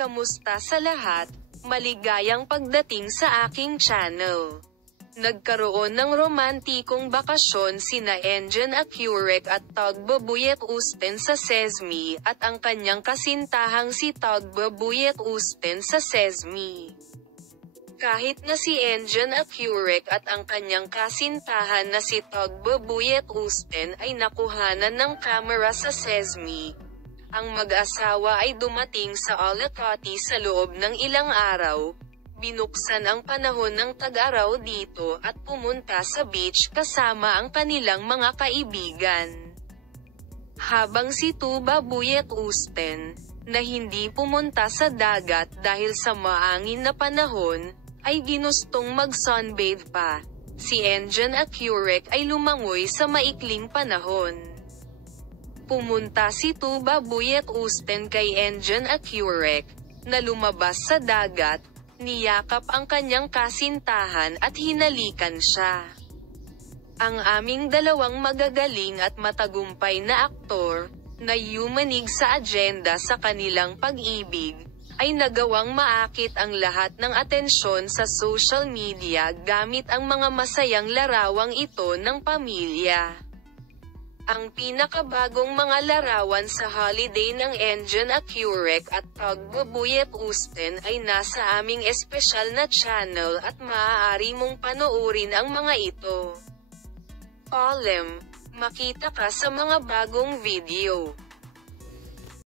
Kamusta sa lahat? Maligayang pagdating sa aking channel. Nagkaroon ng romantikong bakasyon sina Engin Acurec at Tagbabuyek Usten sa Sesmi, at ang kanyang kasintahang si Tagbabuyek Usten sa Sesmi. Kahit na si Engin Acurec at ang kanyang kasintahan na si Tagbabuyek Usten ay nakuhanan ng kamera sa Sesmi, ang mag-asawa ay dumating sa Alicante sa loob ng ilang araw, binuksan ang panahon ng tag-araw dito at pumunta sa beach kasama ang kanilang mga kaibigan. Habang si Tagbabuyek Usten, na hindi pumunta sa dagat dahil sa maangin na panahon, ay ginustong mag-sunbathe pa, si Engin Acurec ay lumangoy sa maikling panahon. Pumunta si Tagbabuyek Usten kay Engin Acurec, na lumabas sa dagat, niyakap ang kanyang kasintahan at hinalikan siya. Ang aming dalawang magagaling at matagumpay na aktor, na yumanig sa agenda sa kanilang pag-ibig, ay nagawang maakit ang lahat ng atensyon sa social media gamit ang mga masayang larawang ito ng pamilya. Ang pinakabagong mga larawan sa holiday ng Engin Acurec at Tagbabuyek Usten ay nasa aming espesyal na channel at maaari mong panoorin ang mga ito. Makita ka sa mga bagong video.